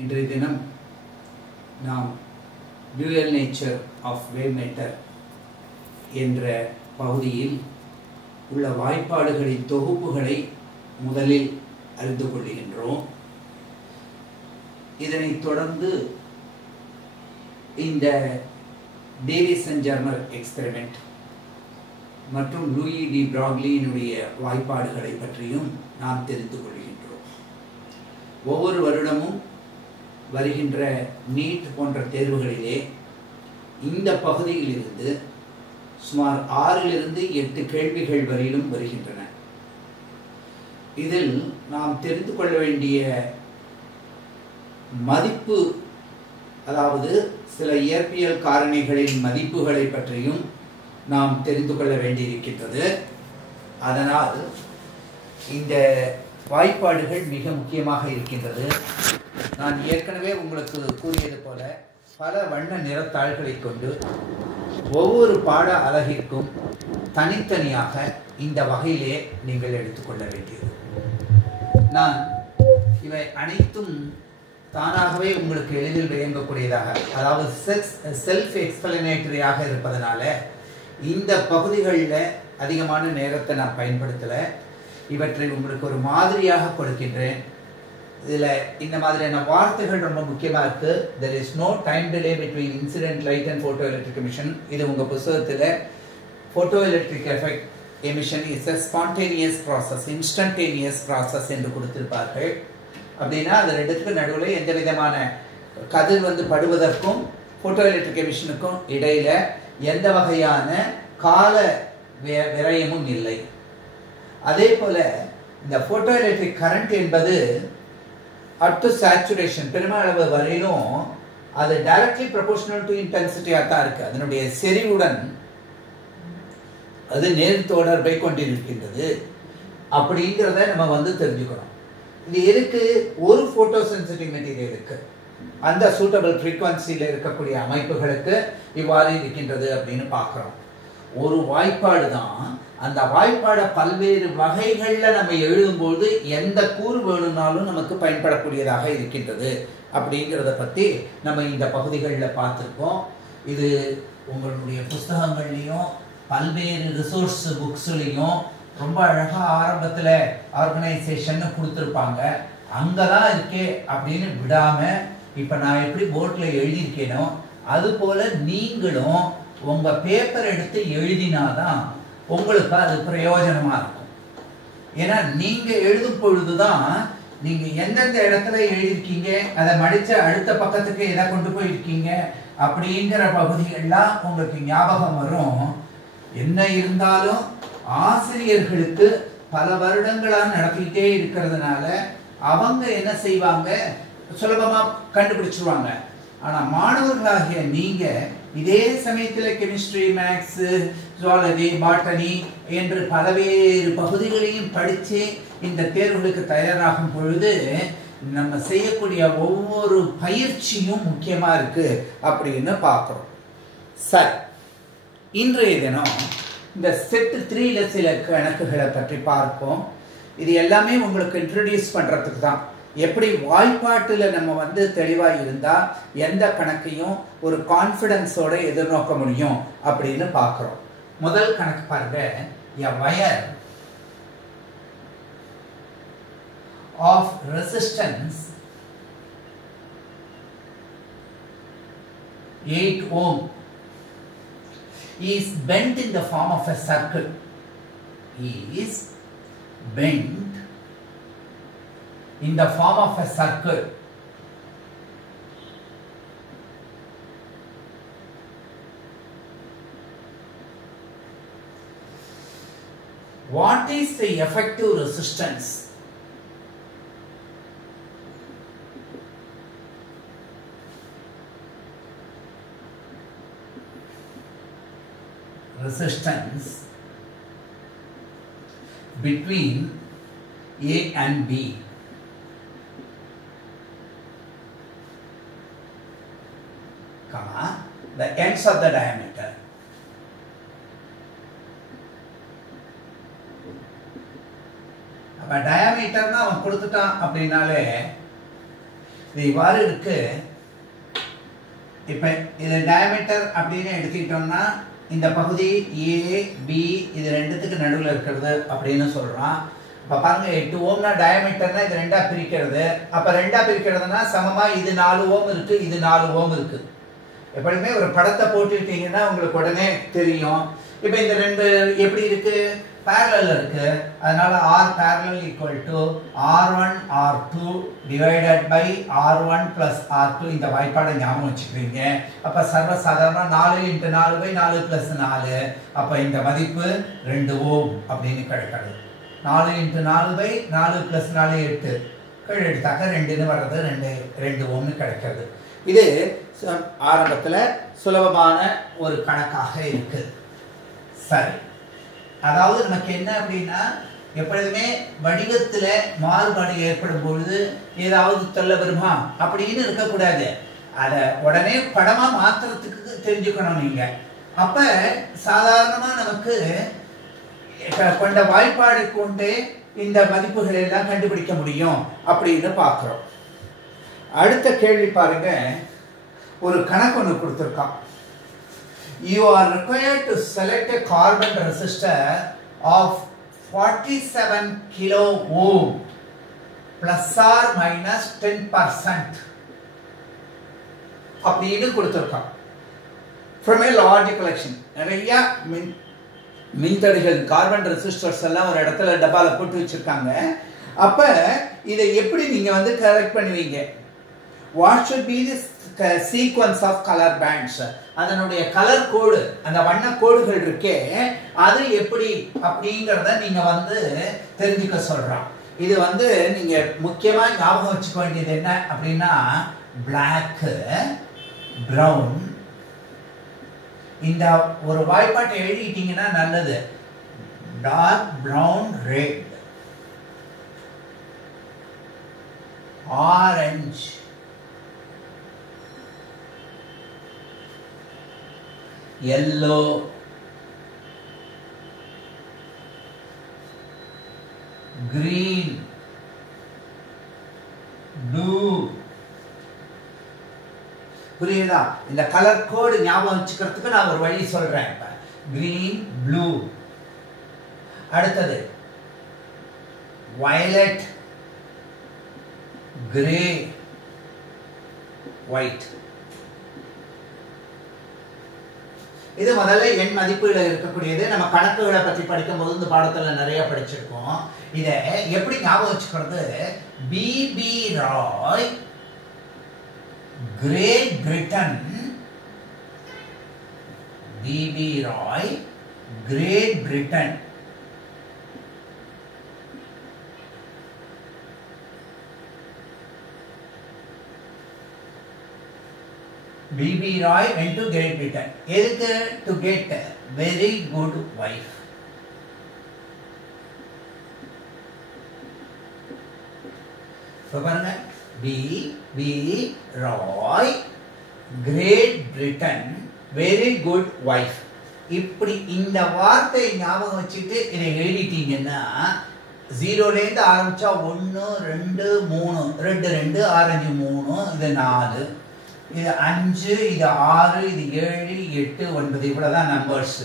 இன்றைய தினம் நாம் dual nature of wave matter என்ற பகுதியில் உள்ள வாய்ப்பாடுகளின் தொகுப்புகளை முதலில் அறிந்து கொள்கின்றோம். இதனைத் தொடர்ந்து இந்த டேவிஸ் அண்ட் ஜெர்மர் எக்ஸ்பெரிமெண்ட் மற்றும் லூயி டி பிராக்லியினுடைய வாய்ப்பாடுகளை பற்றியும் நாம் தெரிந்து கொள்கின்றோம். ஒவ்வொரு வருடமும் வருகின்ற நீட் போன்ற தேர்வுகளிலே இந்த பகுதியிலிருந்து சுமார் 6 to 8 கேள்விகள் வரையிலும் வருகின்றன. இதில் நாம் தெரிந்து கொள்ள வேண்டிய மதிப்பு, அதாவது சில இயற்பியல் காரணிகளின் மதிப்புகளை பற்றியும் நாம் தெரிந்து கொள்ள வேண்டியிருக்கின்றது. அதனால் இந்த வாய்ப்பாடுகள் மிக முக்கியமாக இருக்கின்றது. நான் ஏற்கனவே உங்களுக்கு கூறியது போல பல வண்ண நிறத்தாள்களை கொண்டு ஒவ்வொரு பாட அலகிற்கும் தனித்தனியாக இந்த வகையிலே நீங்கள் எடுத்துக்கொள்ள வேண்டியது. நான் இவை அனைத்தும் தானாகவே உங்களுக்கு எளிதில் விளங்கக்கூடியதாக, அதாவது செல்ஃப் எக்ஸ்பிளனேட்டரியாக இருப்பதனால இந்த பகுதிகளில் அதிகமான நேரத்தை நான் பயன்படுத்தலை. இவற்றை உங்களுக்கு ஒரு மாதிரியாக கொடுக்கின்றேன். இதில் இந்த மாதிரியான வார்த்தைகள் ரொம்ப முக்கியமாக இருக்குது. there is no time delay between incident light and photoelectric emission. இது உங்கள் புத்தகத்தில் photoelectric effect emission is a spontaneous process, instantaneous process என்று கொடுத்திருப்பார்கள். அப்படின்னா அது ரெண்டுத்துக்கு நடுவில் எந்த விதமான கதிர் படுவதற்கும் photoelectric emissionக்கும் இடையில எந்த வகையான கால விரயமும் இல்லை. அதே போல இந்த photoelectric current என்பது up to saturation பெருமளவு வரையிலும் அது directly proportional to intensity தான் இருக்கு. அதனுடைய செறிவுடன் அது நேர் தொடர்பை கொண்டிருக்கின்றது. அப்படிங்கிறத நம்ம தெரிஞ்சுக்கணும். இது எதுக்கு? ஒரு போட்டோ சென்சிட்டிவ் மெட்டீரியலுக்கு அந்த சூட்டபிள் ஃப்ரீக்வன்சியில் இருக்கக்கூடிய அமைப்புகளுக்கு இவ்வாறு இருக்கின்றது அப்படின்னு பார்க்குறோம். ஒரு வாய்ப்பாடு தான். அந்த வாய்ப்பாடை பல்வேறு வகைகளில் நம்ம எழுதும்போது எந்த கூறு வேணும்னாலும் நமக்கு பயன்படக்கூடியதாக இருக்கின்றது அப்படிங்கிறத பற்றி நம்ம இந்த பகுதிகளில் பார்த்துருக்கோம். இது உங்களுடைய புஸ்தகங்கள்லையும் பல்வேறு ரிசோர்ஸ் புக்ஸ்லையும் ரொம்ப அழகாக ஆரம்பத்தில் ஆர்கனைசேஷன் கொடுத்துருப்பாங்க. அங்கே தான் இருக்கே அப்படின்னு விடாமல் இப்போ நான் எப்படி போர்டில் எழுதியிருக்கேனோ அதுபோல் நீங்களும் உங்கள் பேப்பர் எடுத்து எழுதினாதான் உங்களுக்கு அது பிரயோஜனமாக இருக்கும். ஏன்னா நீங்கள் எழுதும் பொழுது தான் நீங்கள் எந்தெந்த இடத்துல எழுதியிருக்கீங்க, அதை மடித்த அடுத்த பக்கத்துக்கு எதை கொண்டு போயிருக்கீங்க அப்படிங்கிற பகுதிகள்லாம் உங்களுக்கு ஞாபகம் வரும். என்ன இருந்தாலும் ஆசிரியர்களுக்கு பல வருடங்களாக நடத்திக்கிட்டே இருக்கிறதுனால அவங்க என்ன செய்வாங்க, சுலபமாக கண்டுபிடிச்சிருவாங்க. ஆனால் மாணவர்களாகிய நீங்கள் இதே சமயத்தில் கெமிஸ்ட்ரி, மேக்ஸு, ஜுவாலஜி, பாட்டனி என்று பல்வேறு பகுதிகளையும் படித்து இந்த தேர்வுகளுக்கு தயாராகும் பொழுது நம்ம செய்யக்கூடிய ஒவ்வொரு பயிற்சியும் முக்கியமாக இருக்குது அப்படின்னு பார்க்குறோம். சரி, இன்றைய தினம் இந்த செட் 3ல் சில கணக்குகளை பற்றி பார்ப்போம். இது எல்லாமே உங்களுக்கு இன்ட்ரடியூஸ் பண்ணுறதுக்கு தான். எப்படி வாய்ப்பாட்டில் நம்ம தெளிவாக இருந்தால் எந்த கணக்கையும் ஒரு கான்ஃபிடன்ஸோட எதிர்நோக்க முடியும் அப்படின்னு பார்க்குறோம். முதல் கணக்கு பாருங்க. a wire of resistance 8 ohm is bent in the form of a circle. Is bent in the form of a circle. What is the effective resistance? Resistance between A and B. The ends of the diameter. அப்ப டயாமீட்டர்னா அவன் கொடுத்துட்டான் அப்படின்னாலே இது இவ்வாறு இருக்கு. இப்போ இது diameter அப்படின்னு எடுத்துக்கிட்டோம்னா இந்த பகுதி AB இது ரெண்டுத்துக்கு நடுவில் இருக்கிறது அப்படின்னு சொல்றான். இப்போ பாருங்க 8 ஓம்னா டயமீட்டர்னா இது ரெண்டா பிரிக்கிறது. அப்போ ரெண்டா பிரிக்கிறதுனா சமமா இது 4 ஓம் இருக்கு, இது 4 ஓம் இருக்கு. எப்பவுமே ஒரு படத்தை போட்டுட்டீங்கன்னா உங்களுக்கு உடனே தெரியும். இப்போ இந்த ரெண்டு எப்படி இருக்கு, parallel இருக்கு. அதனால R parallel equal to R1 R2 divided by R1 plus R2. இந்த வாய்ப்பாடை ஞாபகம் வச்சுக்கிறீங்க. அப்ப சர்வ சாதாரண 4 × 4 by 4 plus 4. அப்ப இந்த மதிப்பு 2 ஓம் அப்படின்னு கிடைக்கிறது. 4 × 4 by 4 plus 4 8. கீழே எடுத்தாக்க 2ன்னு வர்றது 2 ஓம்னு கிடைக்கிறது. இது ஆரம்பத்தில் சுலபமான ஒரு கணக்காக இருக்கு. சரி, அதாவது நமக்கு என்ன அப்படின்னா எப்பொழுதுமே வடிவத்தில் மாறுபாடு ஏற்படும் பொழுது ஏதாவது சொல்ல வருமா அப்படின்னு இருக்கக்கூடாது. அதை உடனே படமா மாத்திரத்துக்கு தெரிஞ்சுக்கணும் நீங்க. அப்ப சாதாரணமா நமக்கு கொண்ட வாய்ப்பாடு கொண்டு இந்த மதிப்புகளை எல்லாம் கண்டுபிடிக்க முடியும் அப்படின்னு பார்க்கிறோம். அடுத்த கேள்வி பாருங்க, ஒரு கணக்கு ஒன்று கொடுத்துருக்கான். You are required to select a carbon resistor of 47 kilo ohm plus or minus 10% அப்படின்னு கொடுத்துருக்கான். From a large collection. நிறைய மின்தடைகள் கார்பன் ரெசிஸ்டர்ஸ் எல்லாம் ஒரு இடத்துல டப்பால போட்டு வச்சிருக்காங்க. அப்ப இதை எப்படி நீங்க வந்து கரெக்ட் பண்ணுவீங்க? What should be the sequence of color bands? அதனுடைய கலர் கோடு, அந்த வண்ண கோடுகள் இருக்கே அது எப்படி அப்படிங்கறத நீங்க வந்து தெரிஞ்சுக்க சொல்றான். இது வந்து நீங்க முக்கியமா ஞாபகம் வச்சுக்க வேண்டியது என்ன அப்படின்னா black, brown. இந்த ஒரு வாய்ப்பாட்டை எழுதிட்டீங்கன்னா நல்லது. dark brown, red, orange, yellow, green, blue. புரியுதா? இந்த கலர் கோடு ஞாபகம் வச்சுக்கிறதுக்கு நான் ஒரு வழி சொல்றேன். இப்ப green, blue. அடுத்தது violet, grey, white. இது முதல்ல எண் மதிப்புல இருக்கக்கூடியது. நம்ம கணக்குகளை பற்றி படிக்கும் போது இந்த பாடத்துல நிறைய படிச்சிருக்கோம். இதை எப்படி ஞாபகம் வச்சுக்கிறது? BB Roy, Great Britain, BB Roy, Great Britain, BB Roy went to Great Britain. எதுக்கு? To get a very good wife. பாருங்க, BB Roy, Great Britain, very good wife. இப்படி இந்த வார்த்தையை ஞாபகம் வச்சுட்டு இதை எழுதிட்டீங்கன்னா 0ல இருந்து ஆரம்பிச்சா 1 2 3 ரெண்டு ரெண்டு ஆரஞ்சு 3 இது 4 இது 5 இது 6 இது 7 8 9 இவ்வளவுதான் நம்பர்ஸ்.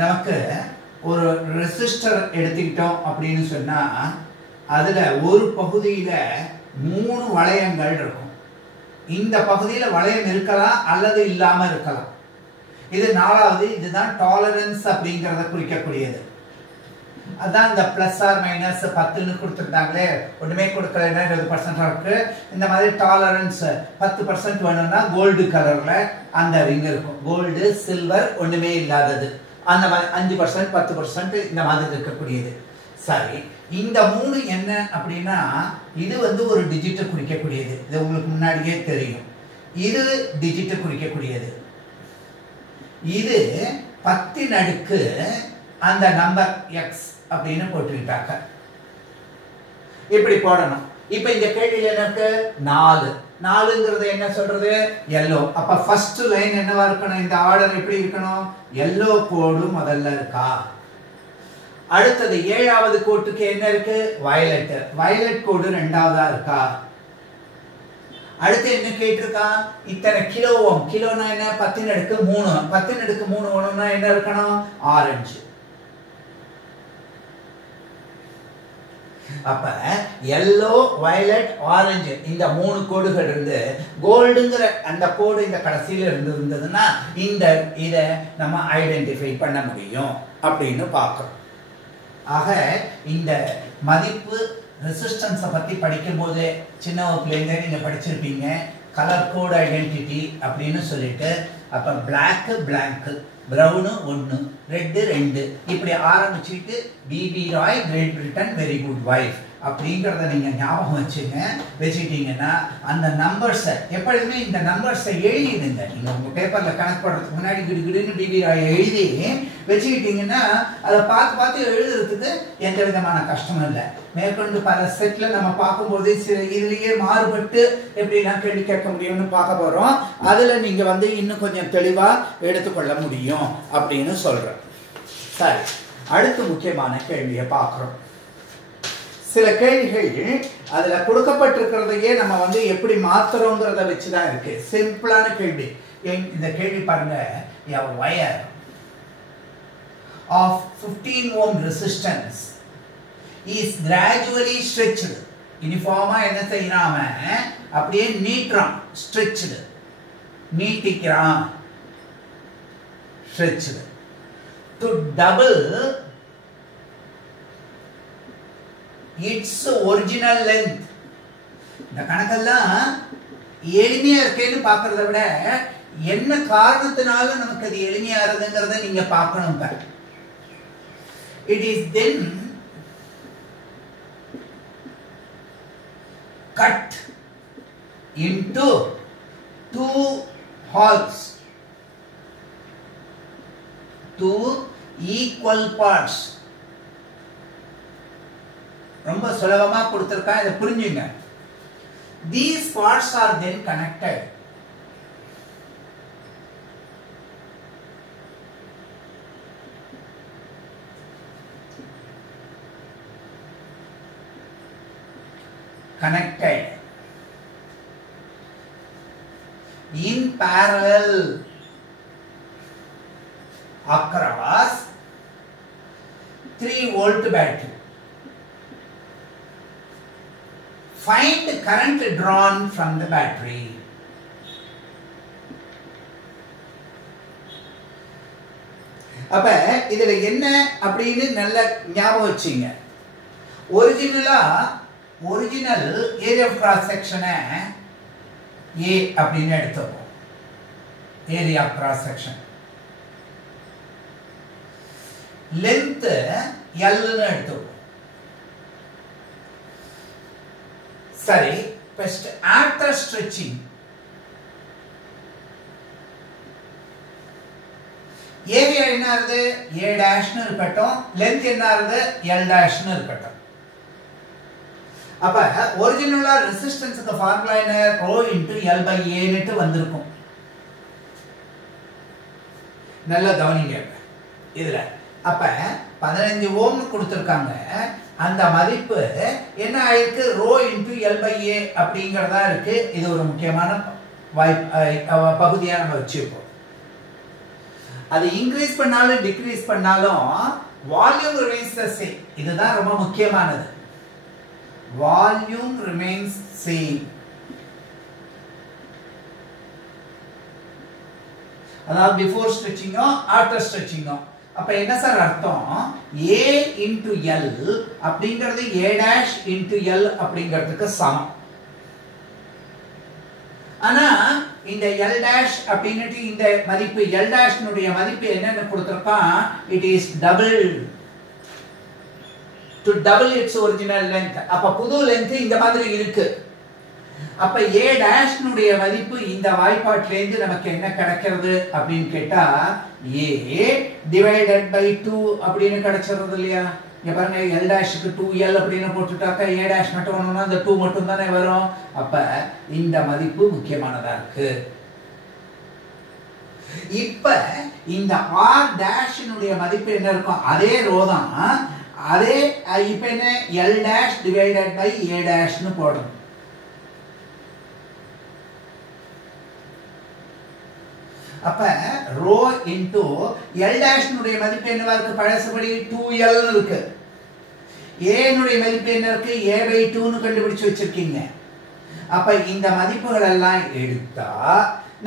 நமக்கு ஒரு ரெசிஸ்டர் எடுத்துக்கிட்டோம் அப்படின்னு சொன்னா அதுல ஒரு பகுதியில 3 வளையங்கள் இருக்கும். இந்த பகுதியில வளையம் இருக்கலாம் அல்லது இல்லாம இருக்கலாம். இது 4வது, இதுதான் டாலரன்ஸ் அப்படிங்கறத குறிக்கக்கூடியது. அதான் இந்த பிளஸ் ஆர் மைனஸ் 10ன்னு கொடுத்துருந்தாங்களே, ஒண்ணுமே கொடுக்கலன்னா 20% இருக்கு. இந்த மாதிரி டாலரன்ஸ் 10% வேணும்னா கோல்டு கலர்ல அந்த ரிங் இருக்கும். கோல்டு, சில்வர் ஒண்ணுமே இல்லாதது அந்த மாதிரி 5% 10% இந்த மாதிரி இருக்கக்கூடியது. சரி, இந்த 3 என்ன அப்படின்னா இது வந்து ஒரு டிஜிட்டை குறிக்கக்கூடியது. இது உங்களுக்கு முன்னாடியே தெரியும். இது டிஜிட்டை குறிக்கக்கூடியது. இது 10 அடுக்கு அந்த நம்பர் x அப்படின்னு போட்டுக்கிட்டாங்க. இப்படி போடணும். இப்ப இந்த கேள்வியில் என்ன இருக்கு? 4. 4ங்கிறது என்ன சொல்றது? yellow. அப்ப ஃபர்ஸ்ட் லைன் என்னவா இருக்கணும்? இந்த ஆர்டர் எப்படி இருக்கணும்? yellow கோடு முதல்ல இருக்கா? அடுத்தது 7வது கோட்டுக்கு என்ன இருக்கு? violet. violet கோடு 2வதா இருக்கா? அடுத்து என்ன கேட்டிருக்கான், இத்தனை கிலோ ஓம், கிலோனா என்ன 10^3, 10^3 வேணும்னா என்ன இருக்கணும், ஆரஞ்சு. அப்ப yellow, violet, orange இந்த 3 கோடுகள் இருந்து கோல்டுங்கிற அந்த கோடு இந்த கடைசியில இருந்ததுன்னா இந்த இத நம்ம ஐடென்டிஃபை பண்ண முடியும் அப்படின்னு பார்க்கிறோம். ஆக இந்த மதிப்பு ரெசிஸ்டன்ஸை பத்தி படிக்கும்போது சின்ன வகுப்புலேருந்தே நீங்க படிச்சிருப்பீங்க. கலர் கோட் ஐடென்டிட்டி அப்படின்னு சொல்லிட்டு அப்ப பிளாக் பிளாங்க், பிரவுனு 1, ரெட் 2 இப்படி ஆரம்பிச்சுட்டு BB Roy Great Britain very good wife அப்படிங்கிறத நீங்க ஞாபகம் வச்சுட்டீங்கன்னா அந்த நம்பர்ஸை எப்பொழுதுமே இந்த நம்பர்ஸை எழுதிடுங்க. நீங்க உங்க பேப்பர்ல கணக்கு போடுறதுக்கு முன்னாடி கிடுகிடுன்னு பிபி ராய் எழுதி வச்சுக்கிட்டீங்கன்னா அதை பார்த்து எழுதுறதுக்கு எந்த விதமான கஷ்டமும் இல்லை. மேற்கொண்டு பல செட்ல நம்ம பார்க்கும்போது சில இதுலயே மாறுபட்டு எப்படிலாம் கேள்வி கேட்க முடியும்னு பார்க்க போறோம். அதுல நீங்க இன்னும் கொஞ்சம் தெளிவா எடுத்துக்கொள்ள முடியும் அப்படின்னு சொல்றேன். சரி, அடுத்து முக்கியமான கேள்வியை பார்க்கிறோம். சில கேள்விகள் அதுல கொடுக்கப்பட்டிருக்கிறதையே நம்ம எப்படி மாத்துறோங்கிறத வச்சுதான் இருக்கு. சிம்பிளான கேள்வி. இந்த கேள்வி பாருங்க, a wire of 15 ohm resistance is gradually stretched. யூனிஃபார்மா என்ன செய்யறாம அப்படியே நீட்டுறான், stretched, நீட்டிக்கிறான், stretched to double its original length. இந்த கணக்கெல்லாம் எளிமையா இருக்கேன்னு பார்க்கறத விட என்ன காரணத்தினால நமக்கு அது எளிமையா இருக்குங்கிறத நீங்க பார்க்கணும். It is then cut into 2 halves, 2 equal parts. ரொம்ப சுலபமா கொடுத்திருக்கா, இதை புரிஞ்சுங்க. These parts are then connected. Connected in parallel across 3 volt battery. Find current drawn from the battery. அப்ப இதுல என்ன அப்படின்னு நல்ல ஞாபகம் வச்சீங்க. ஒரிஜினல் ஏரியா ஆஃப் கிராஸ் செக்ஷனை A அப்படின்னு எடுத்துப்போம். Area of cross section length L ன்னு எடுத்துப்போம். சரி, ஃபர்ஸ்ட் ஆஃப்டர் ஸ்ட்ரெச்சிங் ஏரியா என்ன ஆகுது, A' ன்னு இருக்கட்டும், லென்த் என்ன ஆகுது, L' ன்னு இருக்கட்டும். அப்ப ஒரிஜினலா ரெசிஸ்டன்ஸ்க்கு ஃபார்முலா என்ன, ρ * L/A ன்னு வந்திருக்கும். நல்ல கவனிங்க இதுல. அப்ப 15 ஓம் கொடுத்திருக்காங்க. அந்த மதிப்பு என்ன ஆயிருக்கு, ρ * L/A அப்படிங்கறதா இருக்கு. இது ஒரு முக்கியமான பகுதியா நம்ம வச்சிருப்போம். அது இன்க்ரீஸ் பண்ணாலும் டிக்ரீஸ் பண்ணாலும் வால்யூம் ரிமைன்ஸ் தி சேம். இதுதான் ரொம்ப முக்கியமானது. Volume remains same. அதாவது பிஃபோர் ஸ்ட்ரெச்சிங்கோ ஆஃப்டர் ஸ்ட்ரெச்சிங்கோ. அப்ப என்ன சார் அர்த்தம், A * L அப்படிங்கிறது A' * L அப்படிங்கிறதுக்கு சமம். ஆனா இந்த L' அப்படினுட்டு இந்த மதிப்பு L' னுடைய மதிப்பு என்னன்னு கொடுத்திருக்கான், it is double to double its original length. அப்ப புது லென்த் இந்த மாதிரி இருக்கு. அப்ப A' னுடைய மதிப்பு இந்த வாய்ப்பாட்டில இருந்து நமக்கு என்ன கிடைக்கிறது அப்படின்னு கேட்டா A / 2 அப்படின்னு கிடைச்சிருது இல்லையா. இங்க பாருங்க, L' 2L அப்படின்னு போட்டுட்டாக்க A' மட்டும் வரணும்னா அந்த 2 மட்டும் தானே வரும். அப்ப இந்த மதிப்பு முக்கியமானதா இருக்கு. இப்ப இந்த R' னுடைய மதிப்பு என்ன இருக்கும், அதே ரோ தான். அதே இப்ப என்ன L' / A' ன்னு போடணும். அப்ப ரோ இன்டு எல் டேஷ்னுடைய மதிப்பு என்னவா இருக்கு? பழசுபடி 2l இருக்கு. a னுடைய மதிப்பு என்ன இருக்கு? a/2 னு கண்டுபிடிச்சு வச்சிருக்கீங்க. அப்ப இந்த மதிப்புகள் எல்லாம் எடுத்தா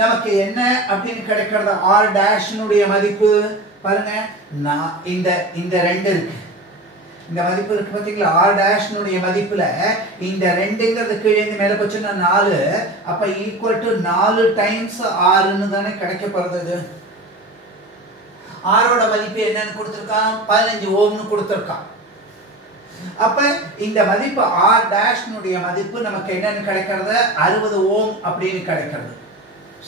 நமக்கு என்ன அப்படின்னு கிடைக்கிறது? r டேஷ்னுடைய மதிப்பு பாருங்க, இந்த 2 இருக்கு, இந்த மதிப்பு இருக்கு பாத்தீங்களா? r டேஷ்னுடைய மதிப்புல இந்த 2ங்கிறது கீழே இருந்து மேல போச்சுன்னா 4, அப்ப ஈக்குவல் டு 4 டைம்ஸ் r ன்னு தானே கிடைக்க போறது. r ஓட மதிப்பு என்னன்னு கொடுத்திருக்கான்? 15 ஓம்னு கொடுத்திருக்கான். அப்ப இந்த மதிப்பு r டேஷ்னுடைய மதிப்பு நமக்கு என்னன்னு கிடைக்கிறது? 60 ஓம் அப்படின்னு கிடைக்கிறது.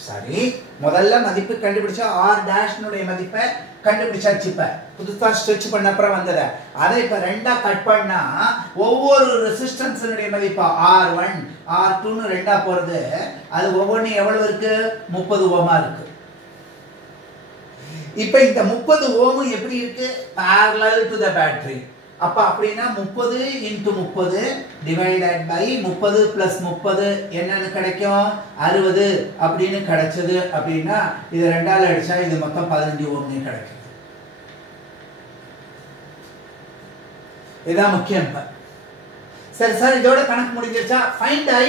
சரி, முதல்ல மதிப்பு கண்டுபிடிச்சா r டேஷ்னுடைய மதிப்பை கண்டுபிடிச்சாச்சு. இப்ப புதுசா ஸ்ட்ரெச் பண்ண அப்புறம் வந்தத அதை இப்ப ரெண்டா கட் பண்ணா ஒவ்வொரு ரெசிஸ்டன்ஸினுடைய மதிப்பு R1 R2 னு ரெண்டா போறது. அது ஒவ்வொன்னு எவ்வளவு இருக்கு? 30 ஓமா இருக்கு. இப்ப இந்த 30 ஓம் எப்படி இருக்கு? parallel to the battery. அப்ப அப்படினா 30 into 30 divided by 30 plus 30 என்னன்னு கிடைக்கும்? 60 அப்படின்னு கிடைச்சது. அப்படினா இது ரெண்டால அடிச்சா இது மொத்தம் 15 ஓம் கிடைக்கும். இதான் முக்கியம். சரி சார், இதோட கணக்கு முடிஞ்சிருச்சா? Find I.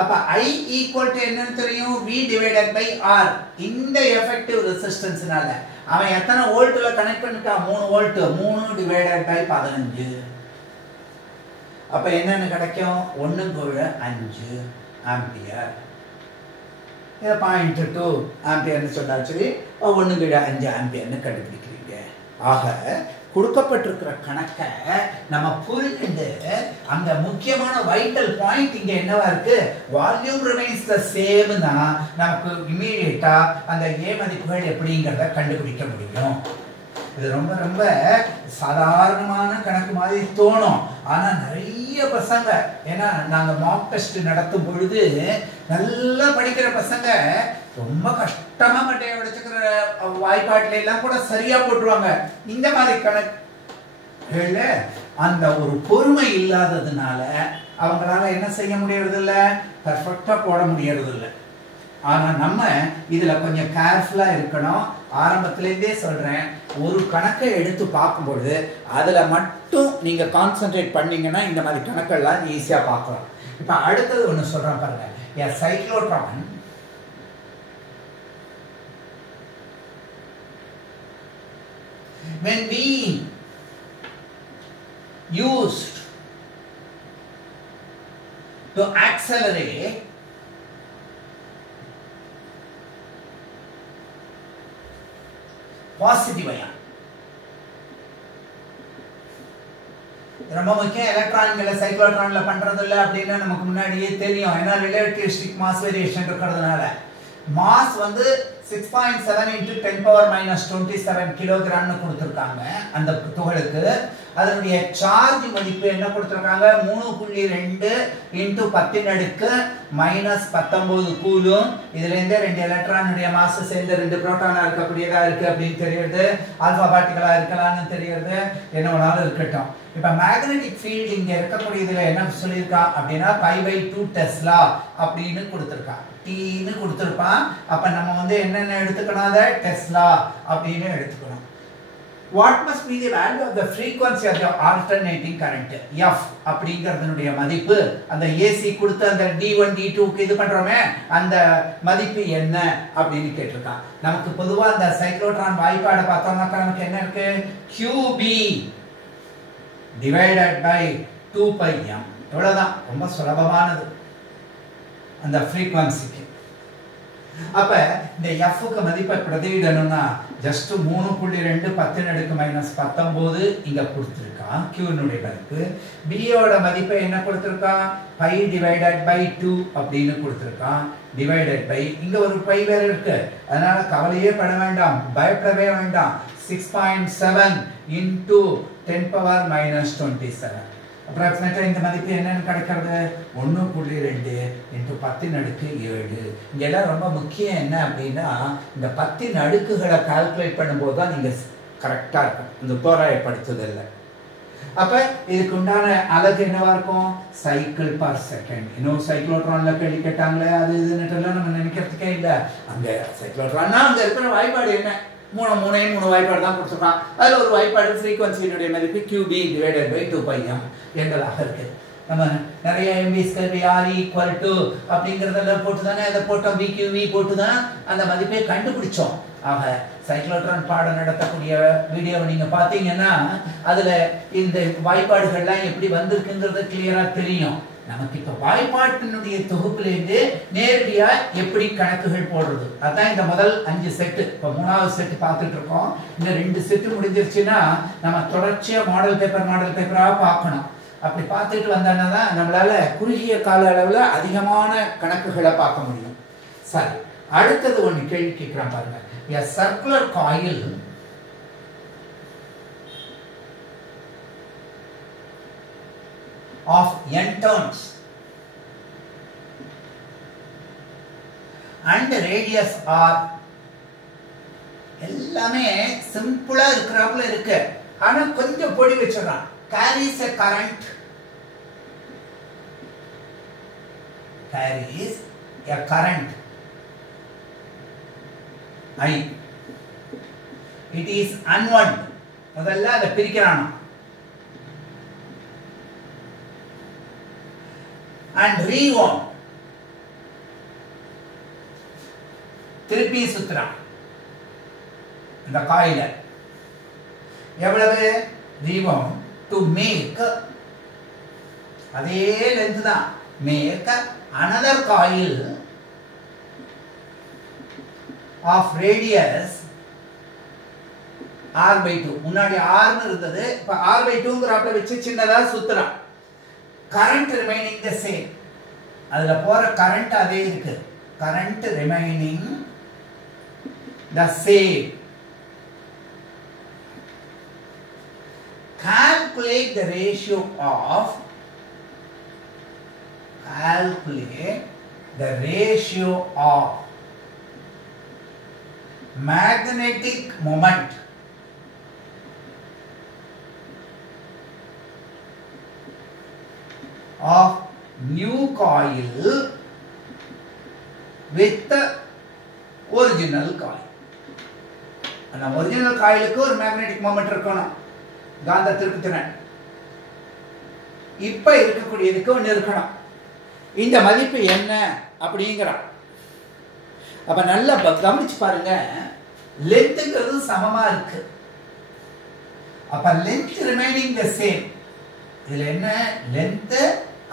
அப்ப I ஈக்குவல் டு என்னன்னு தெரியும்? V divided by R. இந்த எஃபெக்டிவ் ரெசிஸ்டன்ஸ்னால அவன் எத்தனை வோல்ட்ல கனெக்ட் பண்ணிட்டான்? 3 வோல்ட். 3 divided by 15. அப்ப என்னன்னு கிடைக்கும்? 1/5 ஆம்பியர். இத 0.2 ஆம்பியர்னு சொன்னாச்சு. 1/5 ஆம்பியர்னு கண்டுபிடிக்கிறீங்க. ஆக கொடுக்கப்பட்டிருக்கிற கணக்கை நம்ம புரிந்து அந்த முக்கியமான வைட்டல் பாயிண்ட் இங்க என்னவா இருக்கு? வால்யூம் ரிமைன்ஸ் தி சேம் தான் நமக்கு இமிடியேட்டா அந்த a மதிப்புகள் எப்படிங்கறத கண்டுபிடிக்க முடியும். இது ரொம்ப ரொம்ப சாதாரணமான கணக்கு மாதிரி தோணும். ஆனா நிறைய பசங்க, ஏன்னா நாங்க மாக் டெஸ்ட் நடத்தும் பொழுது நல்லா படிக்கிற பசங்க ரொம்ப கஷ்டமா மட்டையை உடைச்சுக்கிற வாய்ப்பாட்டில எல்லாம் கூட சரியா போட்டுருவாங்க. இந்த மாதிரி கணக்குல அந்த ஒரு பொறுமை இல்லாததுனால அவங்களால என்ன செய்ய முடியறது இல்ல? பெர்ஃபெக்ட்டா போட முடியறது இல்ல. ஆனா நம்ம இதுல கொஞ்சம் கேர்ஃபுல்லா இருக்கணும். ஆரம்பத்திலேருந்தே சொல்றேன், ஒரு கணக்கை எடுத்து பார்க்கும்போது அதுல மட்டும் நீங்க கான்சென்ட்ரேட் பண்ணீங்கன்னா இந்த மாதிரி கணக்கெல்லாம் ஈஸியா பார்க்கலாம். இப்ப அடுத்தது ஒண்ணு சொல்றேன் பாருங்க. A cyclotron when being used to accelerate positive ion. ரொம்ப முக்கியம். எலக்ட்ரான்களை சைக்ளோட்ரான்ல பண்றது இல்ல அப்படின்னா நமக்கு முன்னாடியே தெரியும். ஏன்னா ரிலேட்டிவிஸ்டிக் மாஸ் வேரியேஷன் இருக்கிறதுனால. மாஸ் வந்து 6.7 into 10⁻⁻27 கிலோகிராம்னு கொடுத்திருக்காங்க அந்த துகளுக்கு. அதனுடைய சார்ஜ் மதிப்பு என்ன கொடுத்திருக்காங்க? 3.2 into 10⁻⁻19 கூலும். இதுல இருந்து 2 எலக்ட்ரானுடைய மாஸ் சேர்ந்து 2 புரோட்டானா இருக்கக்கூடியதா இருக்கு அப்படின்னு தெரியுது. ஆல்பா பார்ட்டிகளா இருக்கலாம்னு தெரியுது. என்ன வேணாலும் இருக்கட்டும். இப்ப மேக்னெட்டிக் ஃபீல்ட் இங்க இருக்கக்கூடியதுல என்ன சொல்லியிருக்கா அப்படின்னா π/2 டெஸ்லா அப்படின்னு கொடுத்திருக்கான். Tன்னு கொடுத்திருப்பான். அப்ப நம்ம வந்து என்னென்ன எடுத்துக்கணும்? அத டெஸ்லா அப்படின்னு எடுத்துக்கணும். What must be the value of the frequency of the alternating current? F அப்படிங்கறதுடைய மதிப்பு அந்த AC கொடுத்து அந்த D1 D2 க்கு இது பண்றோமே அந்த மதிப்பு என்ன அப்படின்னு கேட்டிருக்கான். நமக்கு பொதுவா அந்த சைக்ளோட்ரான் வாய்ப்பாடு பார்த்தோம்னா நமக்கு என்ன இருக்கு? QB divided by 2πm. இவ்வளவுதான். ரொம்ப சுலபமானது அந்த frequency-க்கு. அப்ப இந்த F க்கு மதிப்பை பிரதியிடணும்னா ஜஸ்ட் 3.2 10⁻⁻19 இங்க கொடுத்திருக்கான் Q னுடைய மதிப்பு. B யோட மதிப்பை என்ன கொடுத்திருக்கான்? π divided by 2 அப்படின்னு கொடுத்திருக்கான். டிவைடட் பை இங்க ஒரு π வேற இருக்கு. அதனால கவலையே பட வேண்டாம், பயப்படவே வேண்டாம். 6.7 into 10⁻⁻27. அப்ராக்சிமேட்டா இந்த மதிப்பு என்னன்னு கிடைக்கிறது? 1.2 into 10⁻⁷. இங்கெல்லாம் ரொம்ப முக்கியம் என்ன அப்படின்னா இந்த 10 அடுக்குகளை கால்குலேட் பண்ணும்போது தான் நீங்க கரெக்டா இருக்கும். இந்த தோராயப்படுத்துதல்ல அப்ப இதுக்கு உண்டான அலகு என்னவா இருக்கும் சைக்கிள் பர் செகண்ட் இன்னும் சைக்ளோட்ரான்ல கேள்வி கேட்டாங்களே அது இதுன்னுட்டுலாம் நம்ம நினைக்கிறதுக்கே இல்லை அங்க சைக்ளோட்ரான்னா அங்க இருக்கிற வாய்ப்பாடு என்ன மூணு வாய்ப்பாடு தான் கொடுத்துருக்கான் அதுல ஒரு வாய்ப்பாடு ஃப்ரீக்வன்சியினுடைய மதிப்பு QB டிவைடட் பை 2πm என்பதாக இருக்கு நம்ம நிறைய எம்பிஸ் கல்வி ஆர் ஈக்குவல் டு அப்படிங்கிறதெல்லாம் போட்டு தானே அதை போட்டோம் BQV போட்டு தான் அந்த மதிப்பை கண்டுபிடிச்சோம் ஆக சைக்ளோட்ரான் பாடம் நடத்தக்கூடிய வீடியோவை நீங்க பாத்தீங்கன்னா அதுல இந்த வாய்ப்பாடுகள்லாம் எப்படி வந்திருக்குங்கிறது கிளியரா தெரியும் நமக்கு இப்ப வாய்ப்பாட்டினுடைய தொகுப்புலேருந்து நேரடியா எப்படி கணக்குகள் போடுறது அதான் இந்த முதல் 5 செட்டு இப்ப 3வது செட் பார்த்துட்டு இருக்கோம் இந்த 2 செட்டு முடிஞ்சிருச்சுன்னா நம்ம தொடர்ச்சியா மாடல் பேப்பரா பார்க்கணும் அப்படி பார்த்துட்டு வந்தோம்னா தான் நம்மளால குறுகிய கால அளவுல அதிகமான கணக்குகளை பார்க்க முடியும் சரி அடுத்தது ஒன்று கேள்வி கேட்கிறான் பாருங்க a circular coil of n turns and the radius are எல்லாமே சிம்பிளா இருக்கிறாப்புல இருக்கு ஆனா கொஞ்சம் பொடி வச்சிடறான் carries a current I it is unwound முதல்ல அதை பிரிக்கிறான் and rewound திருப்பி சுத்துறான் இந்த காயில எவ்வளவு rewound to make அதே லென்த் தான் make another coil of radius r/2 முன்னாடி r ன்னு இருந்தது இப்ப r/2ங்கறப்ப வெச்சு சின்னதா சுத்துறான் current remaining the same அதுல போற current அதே இருக்கு current remaining the same calculate the ratio of magnetic moment of new coil with the original coil அந்த ஒரிஜினல் காயிலுக்கு ஒரு மேக்னெட்டிக் மொமெண்ட் இருக்கணும் காந்த திருப்புத்திறன் இப்ப இருக்கக்கூடியதுக்கு ஒன்று இருக்கணும் இந்த மதிப்பு என்ன அப்படிங்கிறான் அப்ப நல்லா கவனிச்சு பாருங்க லென்த்ங்கிறது சமமா இருக்கு அப்ப லென்த் ரிமைனிங் தி சேம் இதுல என்ன லென்த்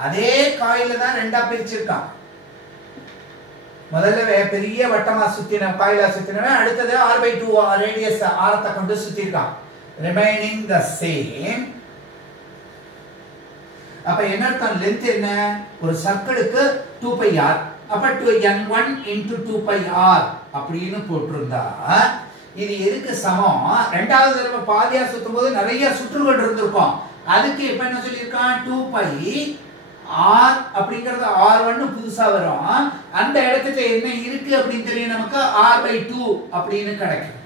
அதே காயில தான் ரெண்டா பிரிச்சிருக்கான் முதல்ல பெரிய வட்டமா சுத்தின காயிலா சுத்தினவன் அடுத்தது r/2 ரேடியஸ் ஆரத்தை கொண்டு சுத்திருக்கான் ரிமைனிங் தி சேம் அப்ப என்ன அர்த்தம் லென்த் என்ன ஒரு சர்க்கிளுக்கு 2πr அப்ப n1 into 2πr அப்படின்னு போட்டிருந்தா இது எதுக்கு சமம் இரண்டாவது தடவை பாதியா சுத்தும் போது நிறைய சுற்றுகள் இருந்திருக்கும் அதுக்கு இப்ப என்ன சொல்லியிருக்கான் 2πr அப்படிங்கறது r1 புதுசா வரும் அந்த இடத்துல என்ன இருக்கு அப்படின்னு தெரியும் நமக்கு r/2 அப்படின்னு கிடைக்கும்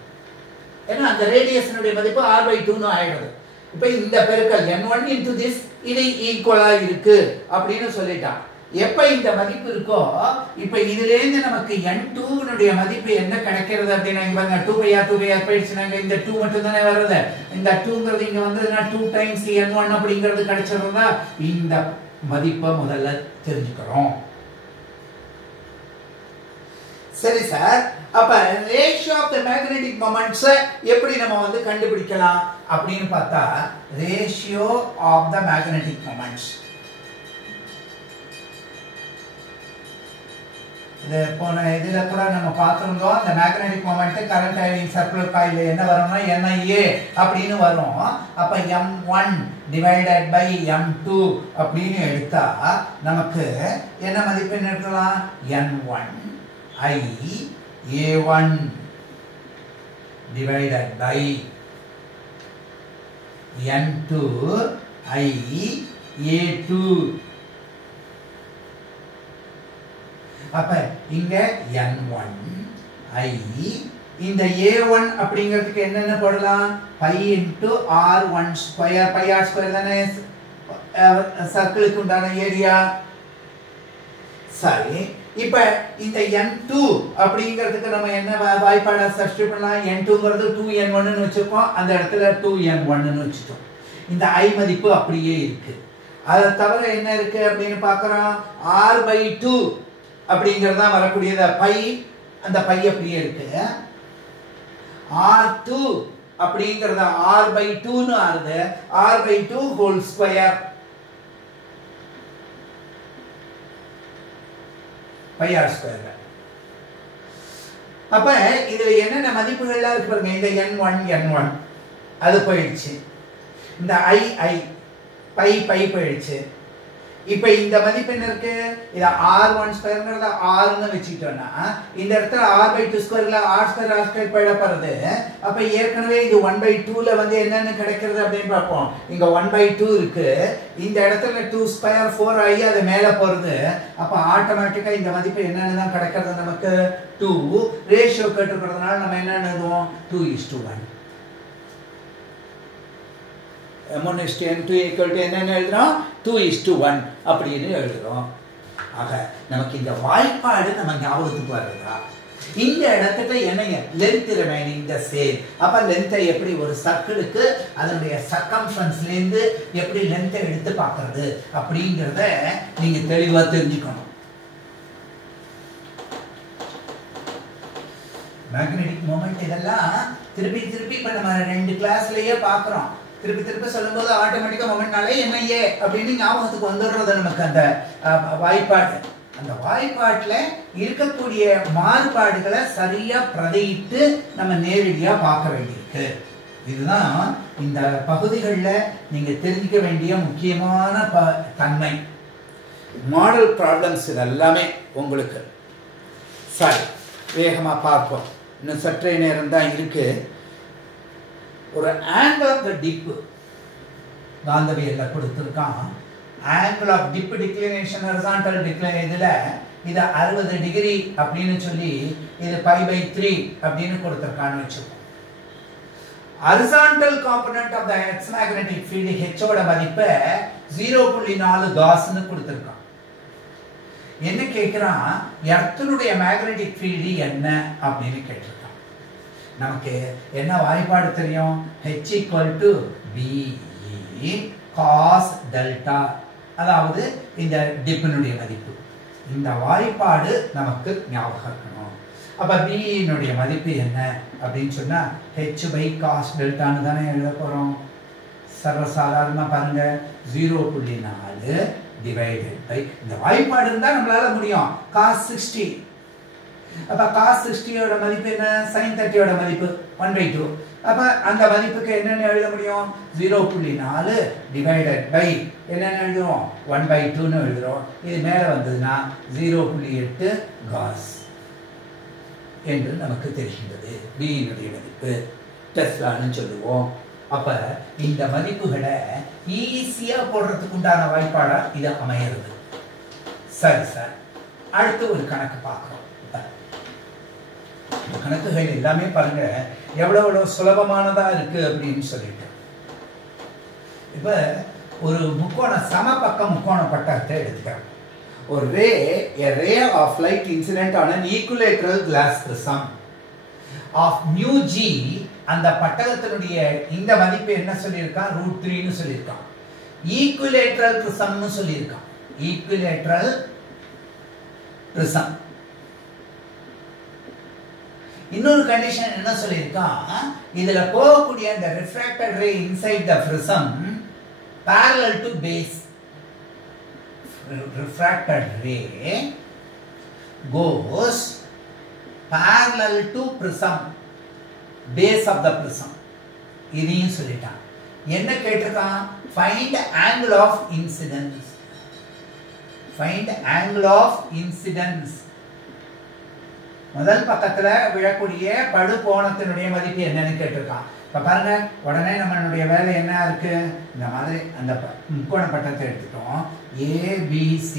ஏன்னா அந்த ரேடியஸனுடைய மதிப்பு r/2 ன்னு ஆயிடுது இப்ப இந்த பெருக்கல் n1 into this இது ஈக்குவலா இருக்கு அப்படின்னு சொல்லிட்டான் எப்ப இந்த மதிப்பு இருக்கோ இப்ப இதுல இருந்து நமக்கு n2 னுடைய மதிப்பு என்ன கிடைக்கிறது அப்படினா இங்க பாருங்க 2πr போயிடுச்சுனா இந்த 2 மட்டும் தானே வருது இந்த 2ங்கிறது இங்க வந்ததுனா 2 டைம்ஸ் n1 அப்படிங்கிறது கிடைச்சிருந்தா இந்த மதிப்பை முதல்ல தெரிஞ்சுக்கிறோம் சரி சார் அப்ப ratio of the magnetic moments எப்படி நம்ம வந்து கண்டுபிடிக்கலாம் அப்படினு பார்த்தா ratio of the magnetic moments இது போன இதுல கூட நம்ம பார்த்திருந்தோம் அந்த magnetic moment current having circular காயில்ல என்ன வரும்னா NIA அப்படினு வரும் அப்ப m1 divided by m2 அப்படினு எடுத்தா நமக்கு என்ன மதிப்பு எடுக்கலாம் n1 I A1 divided by n2 I A2 அப்ப இங்க n1 I இந்த a1 அப்படிங்கிறதுக்கு என்னென்ன போடலாம் pi into r1 square pi r square தானே சர்க்கிளுக்கு உண்டான ஏரியா சரி இப்போ இந்த n2 அப்படிங்கிறதுக்கு நம்ம என்ன வாய்ப்பாடை சப்ஸ்டிட்யூட் பண்ணலாம் n2ங்கிறது 2n1 ன்னு வெச்சுப்போம் அந்த இடத்துல 2n1 ன்னு வெச்சிட்டோம் இந்த I மதிப்பு அப்படியே இருக்கு அத தவிர என்ன இருக்கு அப்படினு பார்க்கறோம் r/2 அப்படிங்கறதா வரக்கூடியத பை அந்த பை அப்படியே இருக்கு r2 அப்படிங்கறத r/2 ன்னு ஆறுது r/2 whole square by r square அப்ப இதுல என்னென்ன மதிப்புகள்லாம் இருக்கு பாருங்க இந்த n1 அது போயிடுச்சு இந்த I பை போயிடுச்சு இப்போ இந்த மதிப்பு என்ன இருக்கு இத r1 ஸ்கொயர்ங்கறத r ன்னு வெச்சிட்டோம்னா இந்த இடத்துல r/2 ஸ்கொயர்ல r ஸ்கொயர் போயிட போறது அப்ப ஏற்கனவே இது 1/2 ல வந்து என்னன்னு கிடைக்கிறது அப்படினு பாப்போம் இங்க 1/2 இருக்கு இந்த இடத்துல 2 ஸ்கொயர் 4 ஆகி அது மேல போறது அப்ப ஆட்டோமேட்டிக்கா இந்த மதிப்பு என்னன்னு தான் கிடைக்கிறது நமக்கு 2 ரேஷியோ கேட்டிருக்கிறதுனால நம்ம என்ன எழுதுவோம் 2:1 m1:n2 என்னன்னு எழுதுறோம் 2:1 அப்படின்னு எழுதுறோம் ஆக நமக்கு இந்த வாய்ப்பாடு நம்ம ஞாபகத்துக்கு வருதா இந்த இடத்துல என்னங்க லெந்த் ரிமைனிங் தி சேம் அப்ப லெந்தை எப்படி ஒரு சர்க்கிளுக்கு அதனுடைய சர்க்கம்ஃபரன்ஸ்ல இருந்து எப்படி லெந்தை எடுத்து பார்க்கிறது அப்படிங்கறத நீங்க தெளிவா தெரிஞ்சுக்கணும் மேக்னெட்டிக் மொமெண்ட் இதெல்லாம் திருப்பி இப்ப நம்ம ரெண்டு கிளாஸ்லயே பார்க்கறோம் திருப்பி சொல்லும்போது ஆட்டோமேட்டிக்கா மொமெண்ட்னாலே என்ன ஏ அப்படின்னு ஞாபகத்துக்கு வந்துடுறது நமக்கு அந்த வாய்ப்பாடு அந்த வாய்ப்பாட்டுல இருக்கக்கூடிய மாறுபாடுகளை சரியா பிரதியிட்டு நம்ம நேரடியா பார்க்க வேண்டியிருக்கு இதுதான் இந்த பகுதிகளில் நீங்க தெரிஞ்சுக்க வேண்டிய முக்கியமான தன்மை மாடல் ப்ராப்ளம்ஸ் இதெல்லாமே உங்களுக்கு சரி வேகமா பார்ப்போம் இன்னும் சற்றே நேரம் தான் இருக்கு ஒரு angle of the dip காந்தவியல்ல கொடுத்திருக்கான் angle of dip declination horizontal decline இதுல இது 60 டிகிரி அப்படினு சொல்லி இது π/3 அப்படினு கொடுத்திருக்கான்னு வெச்சுப்போம் horizontal component of the X magnetic field H ஓட மதிப்பு 0.4 காஸ்னு கொடுத்திருக்கான் என்ன கேக்குறான் எர்த்தினுடைய மேக்னெட்டிக் ஃபீல்ட் என்ன அப்படினு கேட்டிருக்கான் நமக்கு என்ன வாய்ப்பாடு தெரியும் H = BE cos delta அதாவது இந்த டிப்பினுடைய மதிப்பு இந்த வாய்ப்பாடு நமக்கு ஞாபகம் இருக்கணும் அப்ப BE னுடைய மதிப்பு என்ன அப்படினு சொன்னா H/cos delta ன்னு தானே எழுத போறோம் சர்வசாதாரணமா பாருங்க 0.4 divided by இந்த வாய்ப்பாடு இருந்தா நம்மளால முடியும் cos 60 அப்ப cos 60 ஓட மதிப்பு என்ன sin 30 ஓட மதிப்பு 1/2 அப்ப அந்த மதிப்புக்கு என்னன்னு எழுத முடியும் 0.4 divided by என்னன்னு எழுதுறோம் 1/2 ன்னு எழுதுறோம் இது மேல வந்ததுனா 0.8 காஸ் என்று நமக்கு தெரிகிறது B னுடைய மதிப்பு டெஸ்லான்னு சொல்லுவோம் அப்ப இந்த மதிப்புகளை ஈஸியா போடுறதுக்கு உண்டான வாய்ப்பாடா இது அமையிறது சரி சார் அடுத்து ஒரு கணக்கு பார்க்கிறோம் கணக்குகள் எல்லாமே பாருங்க எவ்வளவு சுலபமானதா இருக்கு அப்படின்னு சொல்லிட்டு இப்ப ஒரு முக்கோண சமபக்க முக்கோண பட்டகத்தை எடுத்துக்கிறோம் ஒரு a ray of light incident on an equilateral glass prism of mu g அந்த பட்டகத்தினுடைய இந்த மதிப்பு என்ன சொல்லியிருக்கான் √3 ன்னு சொல்லியிருக்கான் ஈக்குவலேட்ரல் பிரிசம்னு சொல்லியிருக்கான் ஈக்குவலேட்ரல் பிரிசம் இன்னொரு கண்டிஷன் என்ன சொல்லியிருக்கான் இதுல போகக்கூடிய அந்த refracted ray inside the prism parallel to base refracted ray goes parallel to prism base of the prism இதையும் சொல்லிட்டான் என்ன கேட்டிருக்கான் find angle of incidence முதல் பக்கத்துல விழக்கூடிய படுகோணத்தினுடைய மதிப்பு என்னன்னு கேட்டிருக்கான் இப்ப பாருங்க உடனே நம்மளுடைய வேலை என்ன இருக்கு இந்த மாதிரி அந்த முக்கோண பட்டத்தை எடுத்துட்டோம் ABC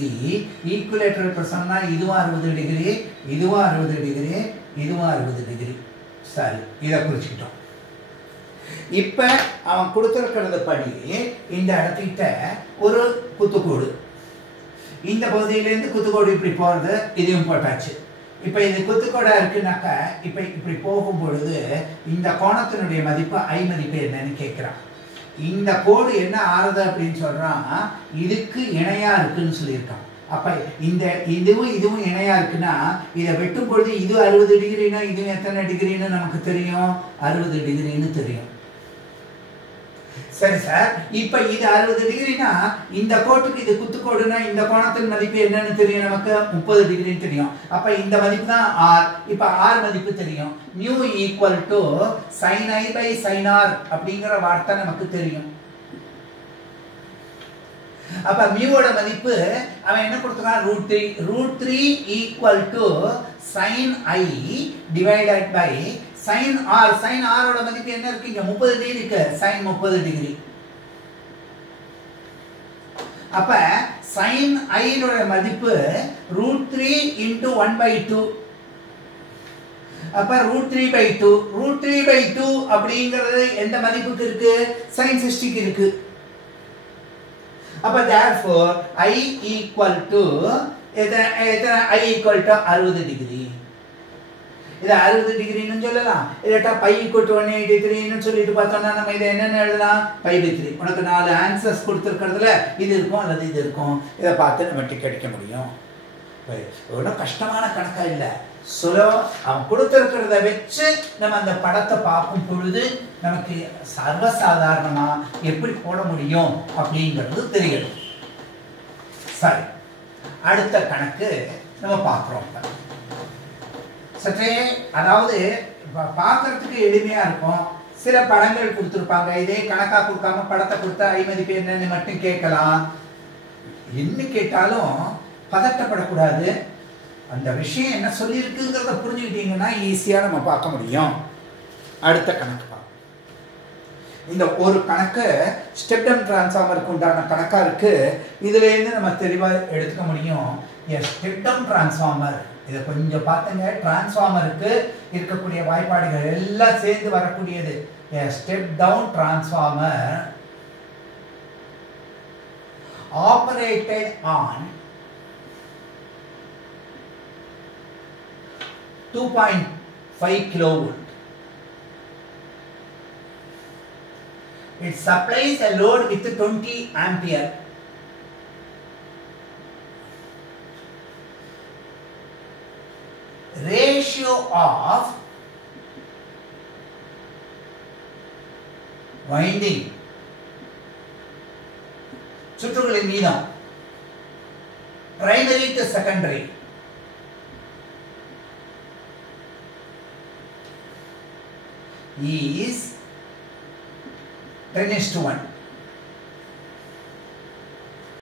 ஈக்குவலேட்டரல் பிரிசம்னா இதுவும் 60 டிகிரி இதுவும் 60 டிகிரி இதுவும் 60 டிகிரி சரி, இதை குறிச்சுக்கிட்டோம். இப்போ அவன் கொடுத்துருக்கிறது படி இந்த இடத்துக்கிட்ட ஒரு குத்துக்கோடு, இந்த பகுதியிலேருந்து குத்துக்கோடு இப்படி போகிறது, இதையும் போட்டாச்சு. இப்போ இது குத்துக்கோடாக இருக்குனாக்கா இப்போ இப்படி போகும் பொழுது இந்த கோணத்தினுடைய மதிப்பு ஐ மதிப்பு என்னன்னு கேட்குறான். இந்த கோடு என்ன ஆறுது அப்படின்னு சொல்கிறான், இதுக்கு இணையாக இருக்குன்னு சொல்லியிருக்கான். அப்போ இந்த இதுவும் இணையாக இருக்குன்னா இதை வெட்டும் பொழுது இது 60 டிகிரினா இதுவும் எத்தனை டிகிரின்னு நமக்கு தெரியும், 60 டிகிரின்னு தெரியும். சரி சார், இப்போ இது 60 டிகிரினா இந்த கோட்டுக்கு இது குத்துக்கோடுனா இந்த கோணத்தின் மதிப்பு என்னன்னு தெரியும், நமக்கு 30 டிகிரின்னு தெரியும். அப்போ இந்த மதிப்பு தான் ஆர். இப்போ ஆர் மதிப்பு தெரியும், mu equal to sine i by sine r அப்படிங்கிற வார்த்தை நமக்கு தெரியும். அப்ப மியூவோட மதிப்பு அவன் என்ன கொடுத்துறான், √3 equal to sine i divided by sin r. sin r ஓட மதிப்பு என்ன இருக்கு, இங்க 30 டிகிரி இருக்கு, sin 30 டிகிரி. அப்ப sin i ஓட மதிப்பு √3 into 1/2. அப்ப √3/2. √3/2 அப்படிங்கிறது எந்த மதிப்புக்கு இருக்கு, sin 60 இருக்கு. அப்ப therefore i equal to i equal to 60 degree. இது 60 டிகிரின்னு சொல்லலாம், இல்லட்டா π = 183ன்னு சொல்லிட்டு பார்த்தோம்னா நம்ம இதை என்னன்னு எழுதலாம், π/3. உனக்கு 4 ஆன்சர்ஸ் கொடுத்துருக்கிறதுல இது இருக்கும் அல்லது இது இருக்கும், இதை பார்த்து நம்ம டிக் அடிக்க முடியும். ஒன்றும் கஷ்டமான கணக்கா இல்லை, சுலபம். அவன் கொடுத்துருக்கிறத வச்சு நம்ம அந்த படத்தை பார்க்கும் பொழுது நமக்கு சர்வசாதாரணமா எப்படி போட முடியும் அப்படிங்கிறது தெரியும். சரி, அடுத்த கணக்கு நம்ம பார்க்குறோம். சற்றே அதாவது பார்க்கறதுக்கு எளிமையா இருக்கும். சில படங்கள் கொடுத்துருப்பாங்க, இதே கணக்கா கொடுக்காம படத்தை கொடுத்தா ஐ மதிப்பு என்னன்னு மட்டும் கேட்கலாம். என்ன கேட்டாலும் பதட்டப்படக்கூடாது. அந்த விஷயம் என்ன சொல்லியிருக்குங்கிறத புரிஞ்சுக்கிட்டீங்கன்னா ஈஸியா நம்ம பார்க்க முடியும். அடுத்த கணக்கு பார்ப்போம். இந்த ஒரு கணக்கு ஸ்டெப் டவுன் டிரான்ஸ்ஃபார்மருக்கு உண்டான கணக்கா இருக்கு. இதுல இருந்து நம்ம தெளிவா எடுத்துக்க முடியும். ஸ்டெப் டவுன் டிரான்ஸ்ஃபார்மர் இதை கொஞ்சம் பார்த்துங்க. டிரான்ஸ்ஃபார்மருக்கு இருக்கக்கூடிய வாய்ப்பாடுகள் எல்லாம் சேர்ந்து வரக்கூடியது. Step down transformer operated on 2.5 kilovolt. It supplies a load with 20 ampere. Ratio of winding சுற்றுகளின் வீதம் primary to secondary is 10:1.